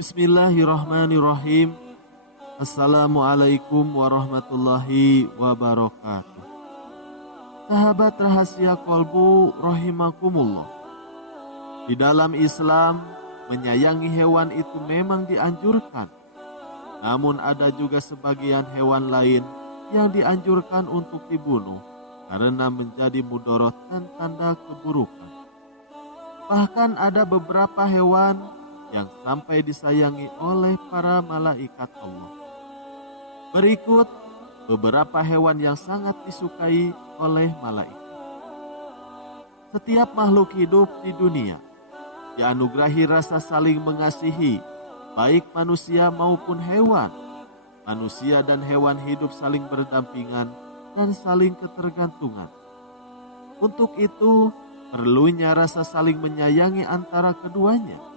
Bismillahirrahmanirrahim. Assalamualaikum warahmatullahi wabarakatuh. Sahabat rahasia kolbu rahimakumullah. Di dalam Islam, menyayangi hewan itu memang dianjurkan. Namun ada juga sebagian hewan lain yang dianjurkan untuk dibunuh karena menjadi mudorot dan tanda keburukan. Bahkan ada beberapa hewan yang sampai disayangi oleh para malaikat Allah. Berikut beberapa hewan yang sangat disukai oleh malaikat. Setiap makhluk hidup di dunia dianugerahi rasa saling mengasihi, baik manusia maupun hewan. Manusia dan hewan hidup saling berdampingan dan saling ketergantungan. Untuk itu, perlunya rasa saling menyayangi antara keduanya.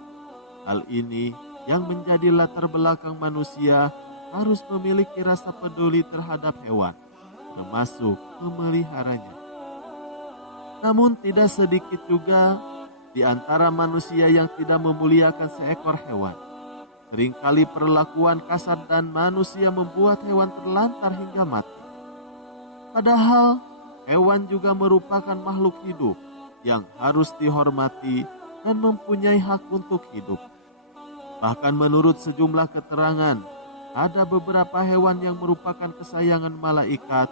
Hal ini yang menjadi latar belakang manusia harus memiliki rasa peduli terhadap hewan, termasuk memeliharanya. Namun tidak sedikit juga di antara manusia yang tidak memuliakan seekor hewan. Seringkali perlakuan kasar dan manusia membuat hewan terlantar hingga mati. Padahal hewan juga merupakan makhluk hidup yang harus dihormati dan mempunyai hak untuk hidup. Bahkan menurut sejumlah keterangan, ada beberapa hewan yang merupakan kesayangan malaikat,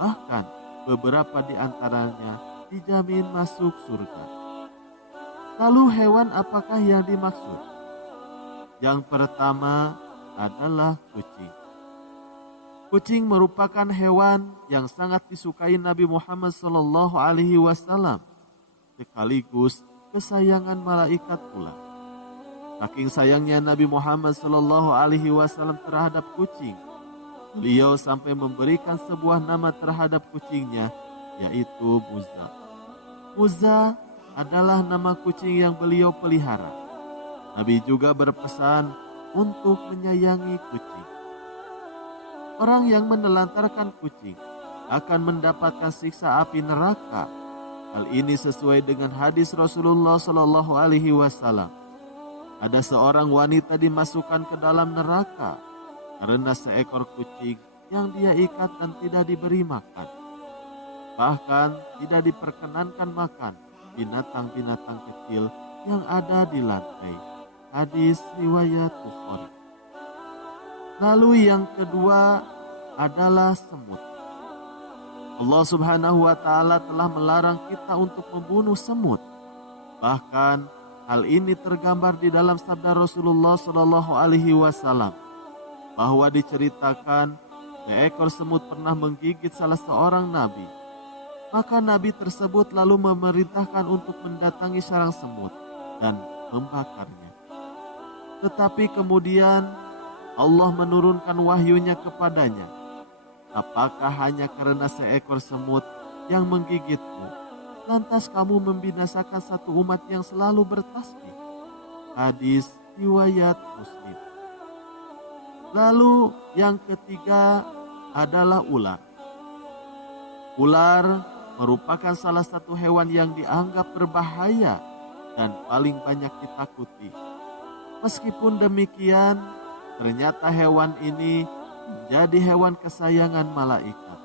bahkan beberapa di antaranya dijamin masuk surga. Lalu hewan apakah yang dimaksud? Yang pertama adalah kucing. Kucing merupakan hewan yang sangat disukai Nabi Muhammad SAW, sekaligus kesayangan malaikat pula. Saking sayangnya Nabi Muhammad SAW terhadap kucing, beliau sampai memberikan sebuah nama terhadap kucingnya, yaitu Muza. Muza adalah nama kucing yang beliau pelihara. Nabi juga berpesan untuk menyayangi kucing. Orang yang menelantarkan kucing akan mendapatkan siksa api neraka. Hal ini sesuai dengan hadis Rasulullah SAW. Ada seorang wanita dimasukkan ke dalam neraka karena seekor kucing yang dia ikat dan tidak diberi makan. Bahkan tidak diperkenankan makan binatang-binatang kecil yang ada di lantai. Hadis riwayat Bukhari. Lalu yang kedua adalah semut. Allah Subhanahu wa Ta'ala telah melarang kita untuk membunuh semut. Bahkan hal ini tergambar di dalam sabda Rasulullah SAW bahwa diceritakan seekor semut pernah menggigit salah seorang nabi. Maka nabi tersebut lalu memerintahkan untuk mendatangi sarang semut dan membakarnya. Tetapi kemudian Allah menurunkan wahyunya kepadanya. Apakah hanya karena seekor semut yang menggigitmu, lantas kamu membinasakan satu umat yang selalu bertasbih? Hadis riwayat Muslim. Lalu yang ketiga adalah ular. Ular merupakan salah satu hewan yang dianggap berbahaya dan paling banyak ditakuti. Meskipun demikian, ternyata hewan ini menjadi hewan kesayangan malaikat.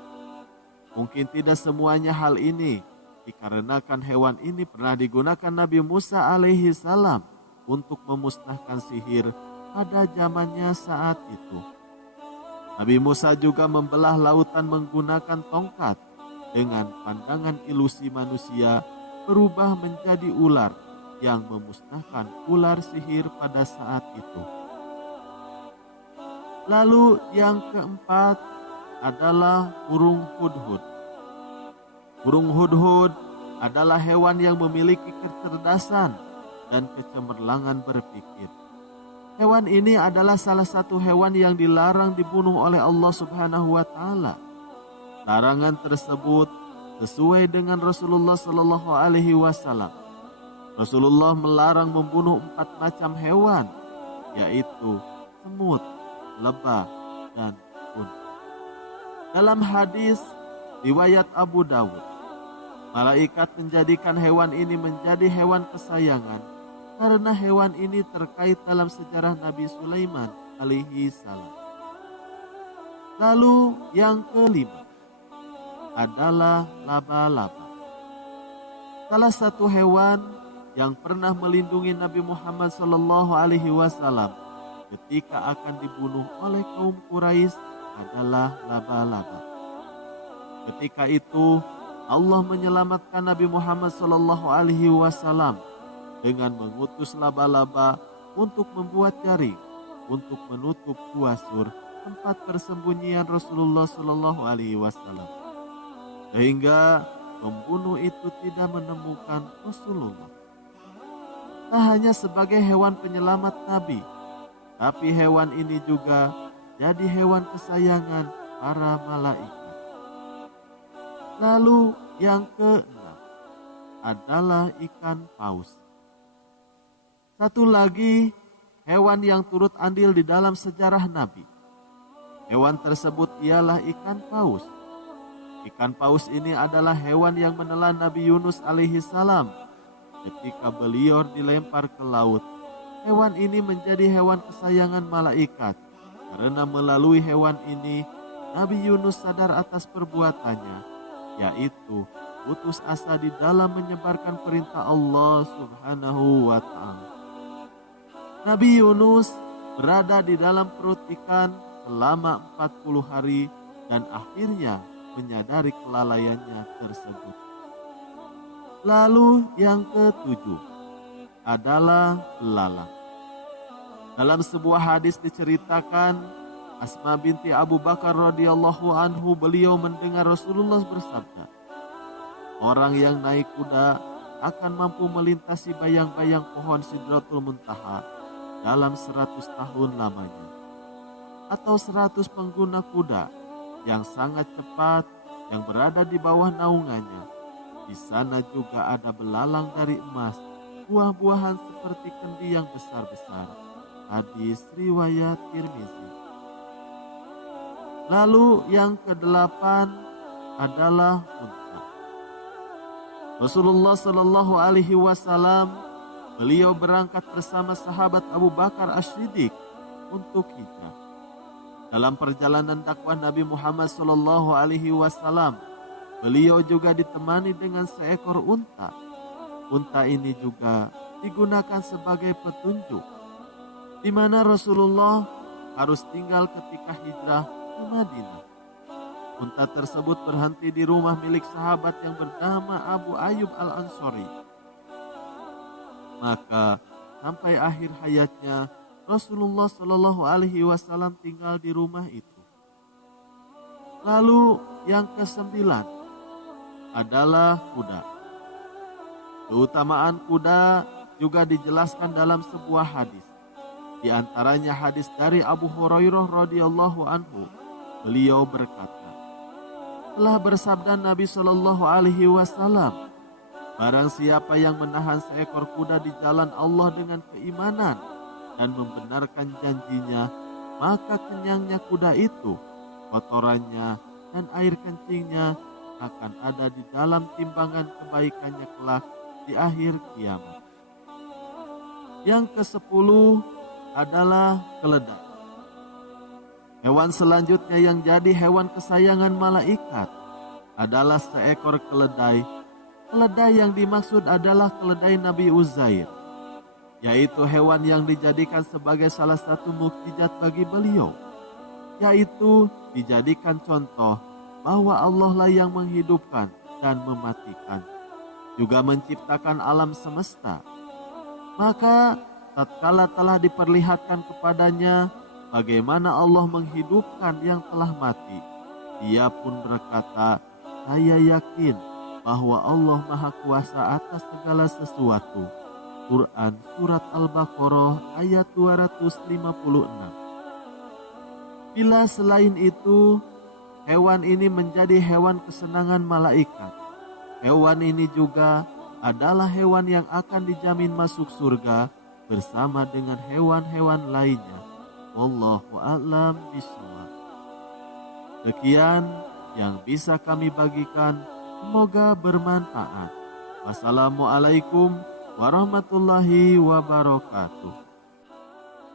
Mungkin tidak semuanya hal ini, dikarenakan hewan ini pernah digunakan Nabi Musa alaihi salam untuk memusnahkan sihir pada zamannya saat itu. Nabi Musa juga membelah lautan menggunakan tongkat. Dengan pandangan ilusi manusia berubah menjadi ular yang memusnahkan ular sihir pada saat itu. Lalu yang keempat adalah burung hudhud. Burung hudhud adalah hewan yang memiliki kecerdasan dan kecemerlangan berpikir. Hewan ini adalah salah satu hewan yang dilarang dibunuh oleh Allah Subhanahu wa Ta'ala. Larangan tersebut sesuai dengan Rasulullah SAW. Rasulullah melarang membunuh 4 macam hewan, yaitu semut, lebah, dan unta. Dalam hadis riwayat Abu Dawud, malaikat menjadikan hewan ini menjadi hewan kesayangan karena hewan ini terkait dalam sejarah Nabi Sulaiman alaihi salam. Lalu yang kelima adalah laba-laba. Salah satu hewan yang pernah melindungi Nabi Muhammad Sallallahu Alaihi Wasallam ketika akan dibunuh oleh kaum Quraisy adalah laba-laba. Ketika itu Allah menyelamatkan Nabi Muhammad Sallallahu Alaihi Wasallam dengan mengutus laba-laba untuk membuat jaring untuk menutup gua Sur, tempat persembunyian Rasulullah Sallallahu Alaihi Wasallam, sehingga pembunuh itu tidak menemukan Rasulullah. Tak hanya sebagai hewan penyelamat Nabi, tapi hewan ini juga jadi hewan kesayangan para malaikat. Lalu yang keenam adalah ikan paus. Satu lagi hewan yang turut andil di dalam sejarah Nabi. Hewan tersebut ialah ikan paus. Ikan paus ini adalah hewan yang menelan Nabi Yunus alaihi salam ketika beliau dilempar ke laut. Hewan ini menjadi hewan kesayangan malaikat karena melalui hewan ini Nabi Yunus sadar atas perbuatannya, yaitu putus asa di dalam menyebarkan perintah Allah Subhanahu wa ta'ala. Nabi Yunus berada di dalam perut ikan selama 40 hari dan akhirnya menyadari kelalaiannya tersebut. Lalu yang ketujuh adalah belalang. Dalam sebuah hadis diceritakan, Asma binti Abu Bakar radhiyallahu anhu, beliau mendengar Rasulullah bersabda, orang yang naik kuda akan mampu melintasi bayang-bayang pohon Sidratul Muntaha dalam 100 tahun lamanya, atau 100 pengguna kuda yang sangat cepat yang berada di bawah naungannya. Di sana juga ada belalang dari emas, buah-buahan seperti kendi yang besar-besar. Hadis riwayat Tirmizi. Lalu yang kedelapan adalah unta. Rasulullah Shallallahu Alaihi Wasallam beliau berangkat bersama sahabat Abu Bakar As-Siddiq untuk hijrah. Dalam perjalanan dakwah Nabi Muhammad Shallallahu Alaihi Wasallam, beliau juga ditemani dengan seekor unta. Unta ini juga digunakan sebagai petunjuk di mana Rasulullah harus tinggal ketika hijrah ke Madinah. Unta tersebut berhenti di rumah milik sahabat yang bernama Abu Ayyub Al-Ansori. Maka sampai akhir hayatnya Rasulullah Shallallahu Alaihi Wasallam tinggal di rumah itu. Lalu yang kesembilan adalah kuda. Keutamaan kuda juga dijelaskan dalam sebuah hadis. Di antaranya hadis dari Abu Hurairah radhiyallahu anhu. Beliau berkata, telah bersabda Nabi Shallallahu Alaihi Wasallam, barang siapa yang menahan seekor kuda di jalan Allah dengan keimanan dan membenarkan janjinya, maka kenyangnya kuda itu, kotorannya dan air kencingnya akan ada di dalam timbangan kebaikannya kelak di akhir kiamat. Yang ke-10 adalah keledai. Hewan selanjutnya yang jadi hewan kesayangan malaikat adalah seekor keledai. Keledai yang dimaksud adalah keledai Nabi Uzair, yaitu hewan yang dijadikan sebagai salah satu mukjizat bagi beliau, yaitu dijadikan contoh bahwa Allah lah yang menghidupkan dan mematikan, juga menciptakan alam semesta. Maka tatkala telah diperlihatkan kepadanya bagaimana Allah menghidupkan yang telah mati, dia pun berkata, saya yakin bahwa Allah Maha Kuasa atas segala sesuatu. Quran Surat Al-Baqarah ayat 256. Bila selain itu, hewan ini menjadi hewan kesenangan malaikat. Hewan ini juga adalah hewan yang akan dijamin masuk surga bersama dengan hewan-hewan lainnya. Wallahu a'lam bishawab. Sekian yang bisa kami bagikan, semoga bermanfaat. Wassalamualaikum warahmatullahi wabarakatuh.